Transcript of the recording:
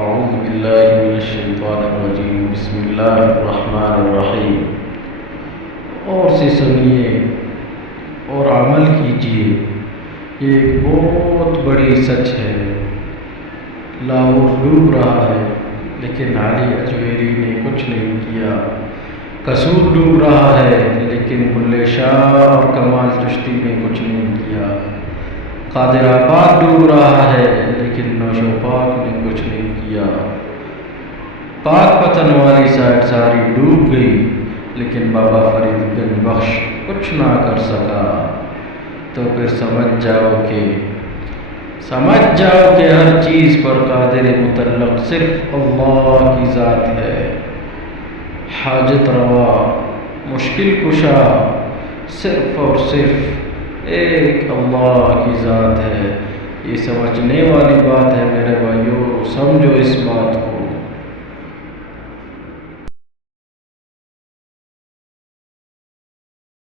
اعوذ باللہ من الشیطان الرجیم بسم اللہ الرحمن الرحیم۔ اور سے سنیے اور عمل کیجیے، یہ ایک بہت بڑی سچ ہے۔ لاہور ڈوب رہا ہے لیکن علی اجمیری نے کچھ نہیں کیا۔ قصور ڈوب رہا ہے لیکن بلے شاہ اور کمال چشتی نے کچھ نہیں کیا۔ قادر آباد ڈوب رہا ہے لیکن نوشو پاک نے کچھ نہیں کیا۔ پاک پتن والی سائٹ ساری ڈوب گئی لیکن بابا فرید گنج بخش کچھ نہ کر سکا۔ تو پھر سمجھ جاؤ کہ ہر چیز پر قادر مطلق صرف اللہ کی ذات ہے۔ حاجت روا مشکل کشا صرف اور صرف ایک اللہ کی ذات ہے۔ یہ سمجھنے والی بات ہے میرے بھائیو، سمجھو اس بات کو۔